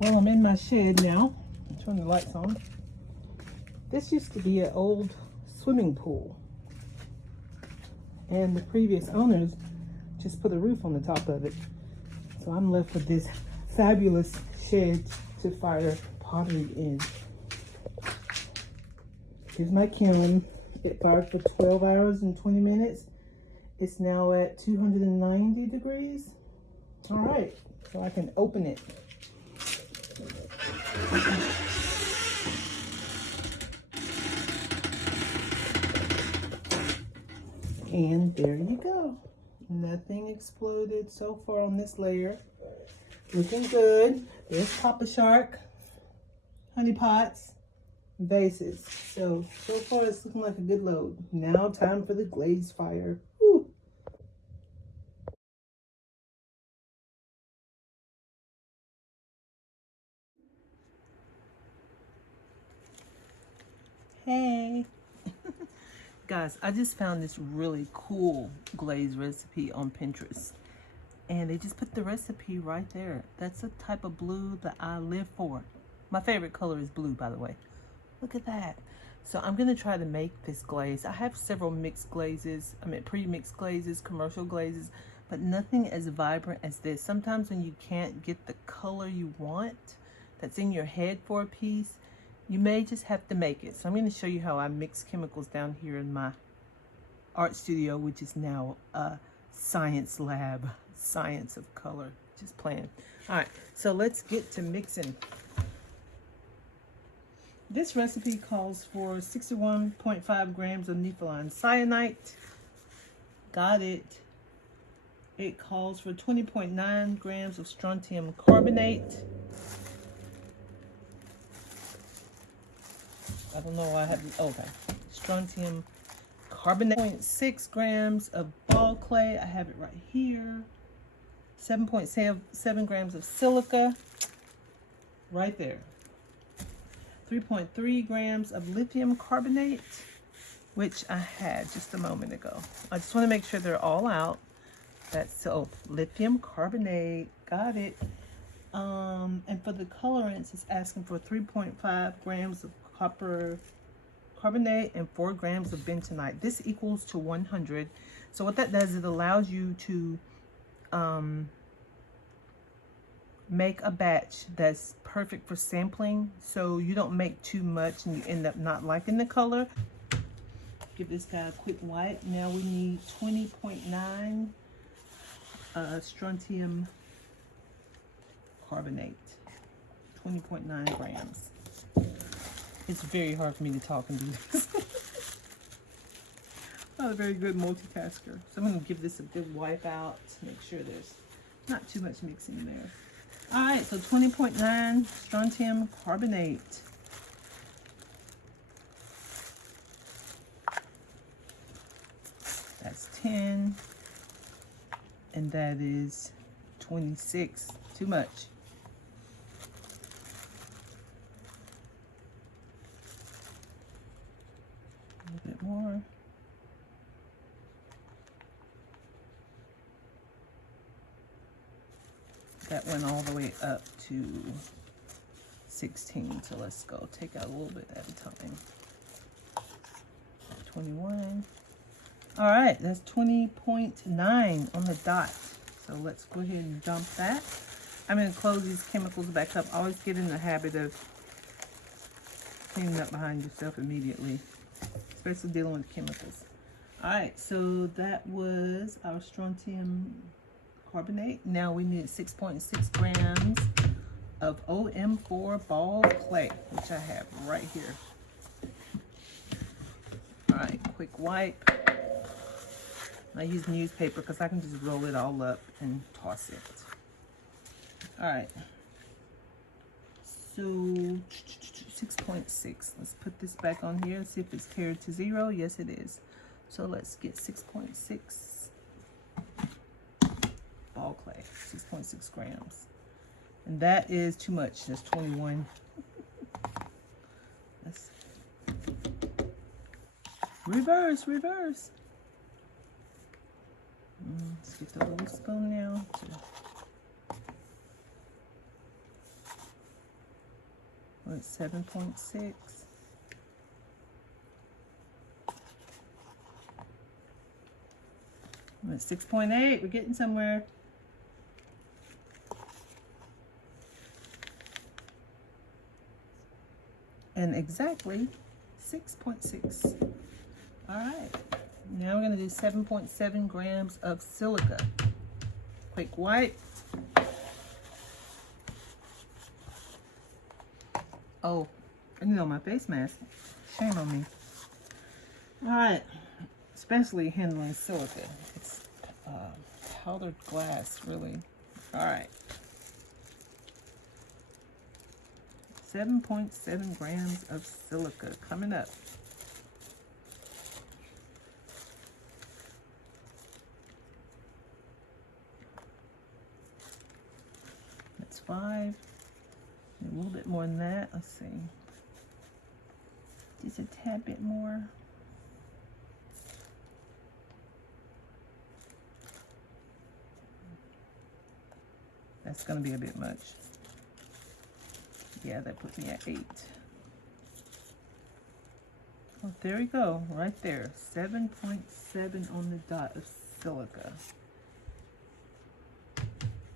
Well, I'm in my shed now. Turn the lights on. This used to be an old swimming pool, and the previous owners just put a roof on the top of it. So I'm left with this fabulous shed to fire pottery in. Here's my kiln. It fired for 12 hours and 20 minutes. It's now at 290 degrees. All right, so I can open it. And there you go. Nothing exploded so far on this layer. Looking good. There's Papa Shark, honey pots, vases. So far it's looking like a good load. Now time for the glaze fire. Woo. Hey. Guys, I just found this really cool glaze recipe on Pinterest. And they just put the recipe right there. That's the type of blue that I live for. My favorite color is blue, by the way. Look at that. So I'm gonna try to make this glaze. I have several mixed glazes, pre-mixed glazes, commercial glazes, but nothing as vibrant as this. Sometimes when you can't get the color you want that's in your head for a piece, you may just have to make it. So I'm gonna show you how I mix chemicals down here in my art studio, which is now a science lab, science of color, just playing. All right, so let's get to mixing. This recipe calls for 61.5 grams of nepheline cyanite. Got it. It calls for 20.9 grams of strontium carbonate. I don't know why I have, okay. Strontium carbonate. 0.6 grams of ball clay. I have it right here. 7.7 grams of silica. Right there. 3.3 grams of lithium carbonate, which I had just a moment ago. I just want to make sure they're all out. That's lithium carbonate, got it. And for the colorants, it's asking for 3.5 grams of copper carbonate and 4 grams of bentonite. This equals to 100. So what that does, it allows you to make a batch that's perfect for sampling, so you don't make too much and you end up not liking the color. Give this guy a quick wipe. Now we need 20.9 strontium carbonate, 20.9 grams. It's very hard for me to talk and do this. Not a very good multitasker. So I'm going to give this a good wipe out to make sure there's not too much mixing in there. All right, so 20.9 strontium carbonate. That's 10. And that is 26. Too much. A little bit more. That went all the way up to 16. So let's go take out a little bit at a time. 21. All right, that's 20.9 on the dot. So let's go ahead and dump that. I'm going to close these chemicals back up. Always get in the habit of cleaning up behind yourself immediately, especially dealing with chemicals. All right, so that was our strontium carbonate. Now we need 6.6 grams of OM4 ball clay, which I have right here. All right, quick wipe. I use newspaper because I can just roll it all up and toss it. All right, so 6.6. Let's put this back on here and see if it's carried to 0. Yes, it is. So let's get 6.6 ball clay, 6.6 grams. And that is too much. That's 21. Let's reverse. Let's get the little spoon now. We're at 7.6. We're at 6.8. We're getting somewhere. And exactly 6.6. All right. Now we're going to do 7.7 grams of silica. Quick wipe. Oh, I need on my face mask. Shame on me. All right. Especially handling silica. It's powdered glass, really. All right. 7.7 grams of silica coming up. That's 5. A little bit more than that. Let's see. Just a tad bit more. That's going to be a bit much. Yeah, that puts me at 8. Oh, there we go, right there. 7.7 on the dot of silica.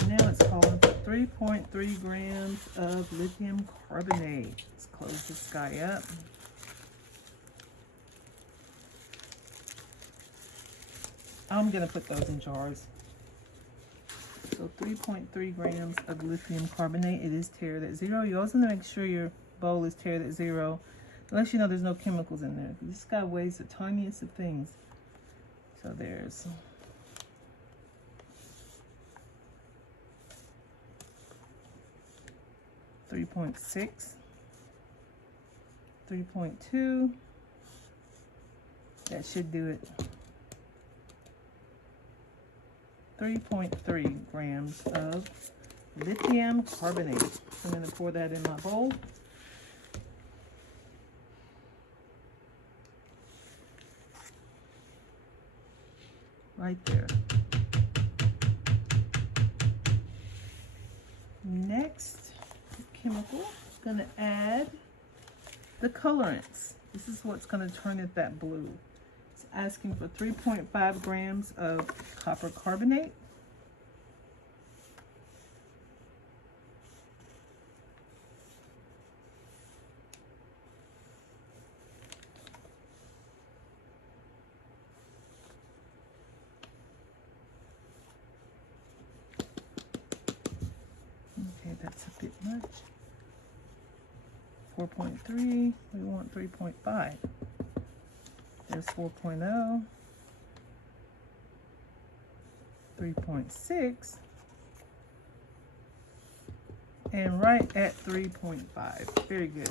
And now it's calling for 3.3 grams of lithium carbonate. Let's close this guy up. I'm going to put those in jars. So 3.3 grams of lithium carbonate. It is tiered at 0. You also want to make sure your bowl is tiered at 0. Unless you know there's no chemicals in there. This guy weighs the tiniest of things. So there's 3.6, 3.2. That should do it. 3.3 grams of lithium carbonate. I'm going to pour that in my bowl. Right there. Next chemical, I'm going to add the colorants. This is what's going to turn it that blue. It's asking for 3.5 grams of copper carbonate. Okay, that's a bit much. 4.3, we want 3.5. There's 4.0, 3.6, and right at 3.5. Very good.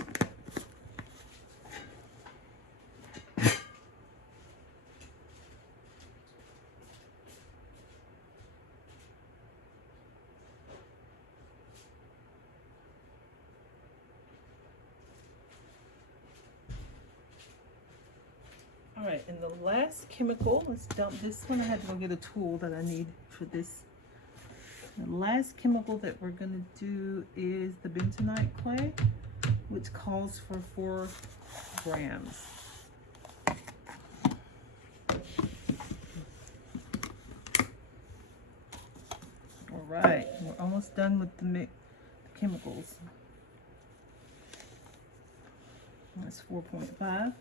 All right, and the last chemical, let's dump this one. I had to go get a tool that I need for this. The last chemical that we're going to do is the bentonite clay, which calls for 4 grams. All right, we're almost done with the chemicals. That's 4.5.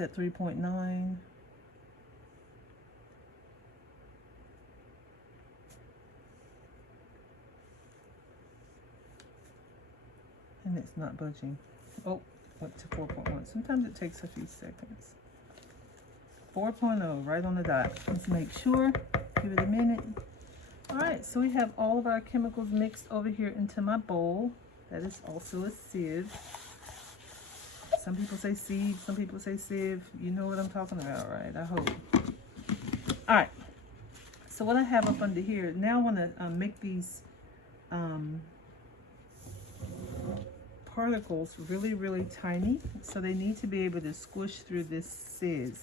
It's at 3.9. And it's not budging. Oh, went to 4.1. Sometimes it takes a few seconds. 4.0, right on the dot. Let's make sure. Give it a minute. All right, so we have all of our chemicals mixed over here into my bowl. That is also a sieve. Some people say sieve, some people say sieve. You know what I'm talking about, right? I hope. All right. So what I have up under here, now I want to make these particles really, really tiny, so they need to be able to squish through this sieve.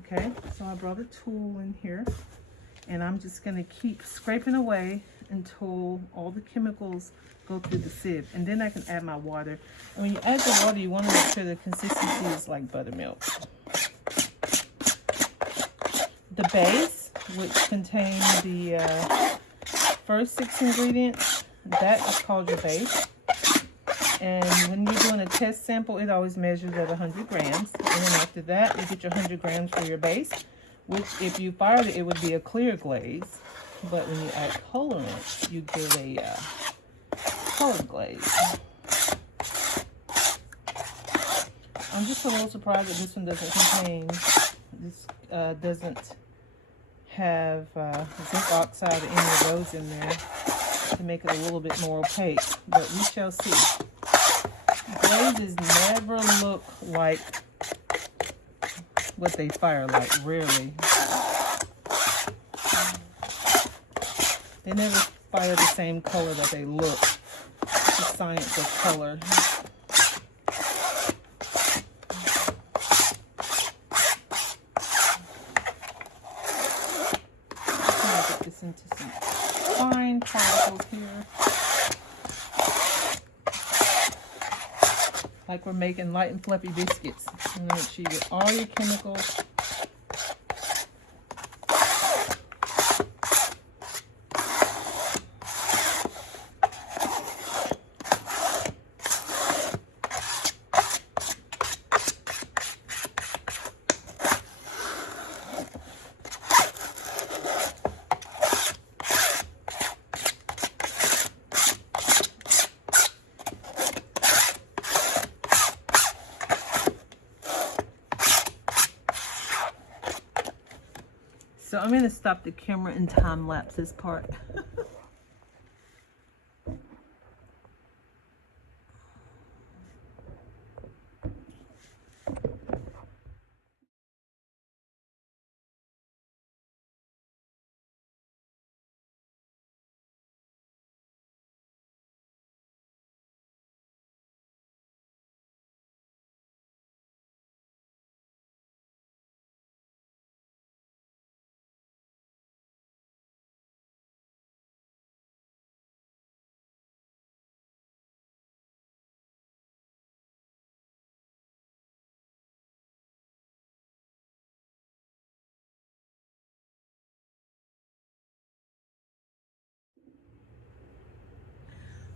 Okay, so I brought a tool in here, and I'm just going to keep scraping away until all the chemicals go through the sieve, and then I can add my water. And when you add the water, you want to make sure the consistency is like buttermilk. The base, which contains the first 6 ingredients, that is called your base. And when you're doing a test sample, it always measures at 100 grams. And then after that, you get your 100 grams for your base, which if you fired it, it would be a clear glaze. But when you add colorant, you get a colored glaze. I'm just a little surprised that this one doesn't contain, doesn't have zinc oxide or any of those in there to make it a little bit more opaque, but we shall see. Glazes never look like what they fire like, rarely. They never fire the same color that they look. It's the science of color. Into some fine particles here, like we're making light and fluffy biscuits. I'm going to make sure you get all your chemicals. So I'm going to stop the camera and time lapse this part.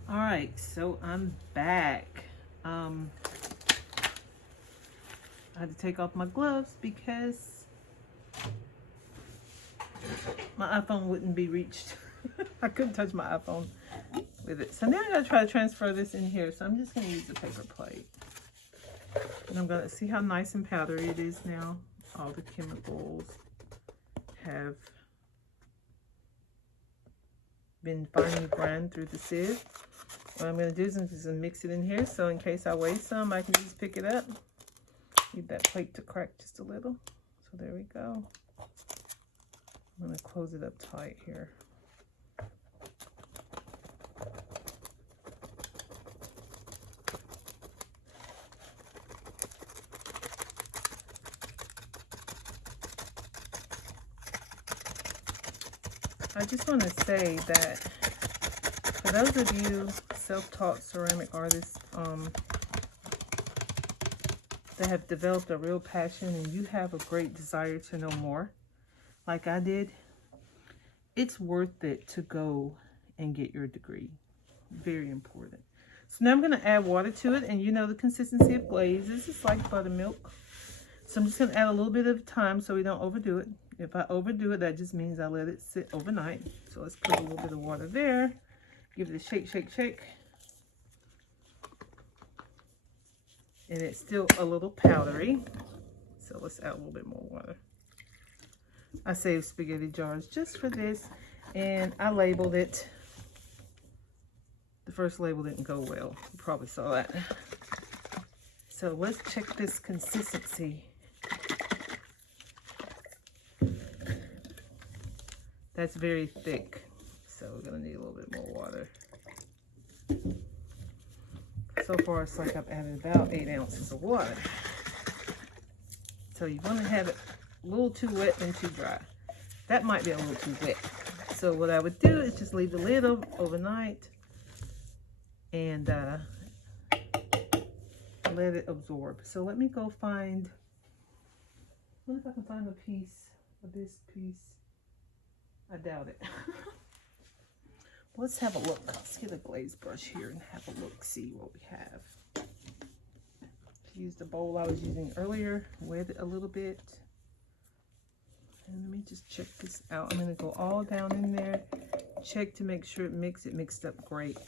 All right, so I'm back. I had to take off my gloves because my iPhone wouldn't be reached. I couldn't touch my iPhone with it. So now I'm going to try to transfer this in here. So I'm just going to use a paper plate. And I'm going to see how nice and powdery it is now. All the chemicals have been finely ground through the sieve. What I'm going to do is I'm just going to mix it in here, so in case I waste some, I can just pick it up. Need that plate to crack just a little. So there we go. I'm going to close it up tight here. I just want to say that for those of you self-taught ceramic artists that have developed a real passion and you have a great desire to know more, like I did, it's worth it to go and get your degree. Very important. So now I'm going to add water to it, and you know the consistency of glaze. This is like buttermilk. So I'm just going to add a little bit of time so we don't overdo it. If I overdo it, that just means I let it sit overnight. So let's put a little bit of water there. Give it a shake, shake, shake. And it's still a little powdery. So let's add a little bit more water. I saved spaghetti jars just for this. And I labeled it. The first label didn't go well. You probably saw that. So let's check this consistency. That's very thick, so we're gonna need a little bit more water. So far, it's like I've added about 8 ounces of water. So you want to have it a little too wet than too dry. That might be a little too wet. So what I would do is just leave the lid overnight and let it absorb. So let me go find, I wonder if I can find a piece of this piece. I doubt it. Let's have a look. Let's get a glaze brush here and have a look, see what we have. Use the bowl I was using earlier, wet it a little bit. And let me just check this out. I'm going to go all down in there, check to make sure it mixed up great.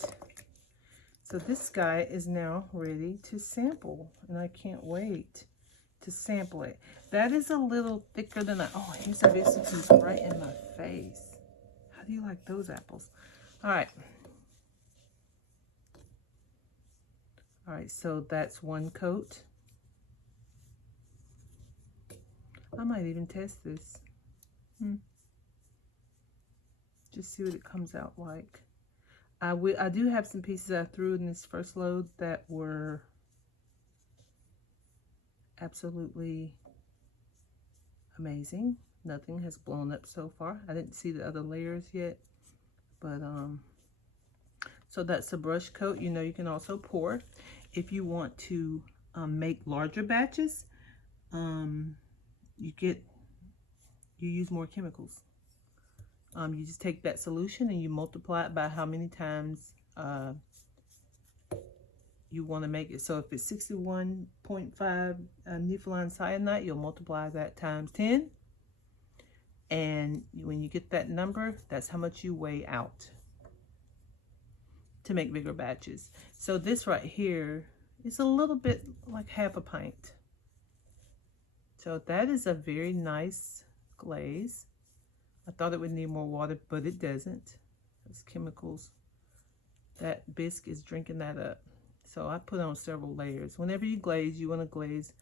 So this guy is now ready to sample, and I can't wait to sample it. That is a little thicker than oh, here's a recipe right in my face. How do you like those apples? All right. All right, so that's one coat. I might even test this. Just see what it comes out like. I do have some pieces I threw in this first load that were absolutely amazing. Nothing has blown up so far. I didn't see the other layers yet, but so that's a brush coat. You know, you can also pour if you want to make larger batches. You use more chemicals. You just take that solution and you multiply it by how many times you want to make it. So if it's 61.5 nepheline cyanide, you'll multiply that times 10. And when you get that number, that's how much you weigh out to make bigger batches. So this right here is a little bit like half a pint. So that is a very nice glaze. I thought it would need more water, but it doesn't. It's chemicals. That bisque is drinking that up. So I put on several layers. Whenever you glaze, you want to glaze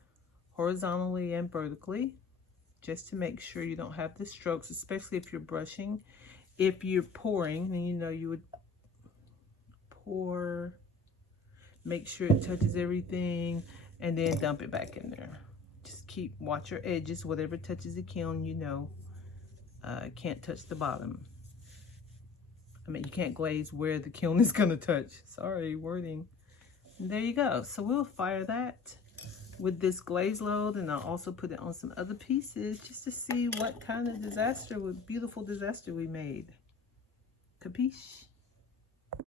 horizontally and vertically, just to make sure you don't have the strokes, especially if you're brushing. If you're pouring, then you know you would pour, make sure it touches everything, and then dump it back in there. Just watch your edges. Whatever touches the kiln, you know, can't touch the bottom. I mean, you can't glaze where the kiln is going to touch. Sorry, wording. And there you go. So we'll fire that with this glaze load, and I'll also put it on some other pieces just to see what kind of beautiful disaster we made. Capiche?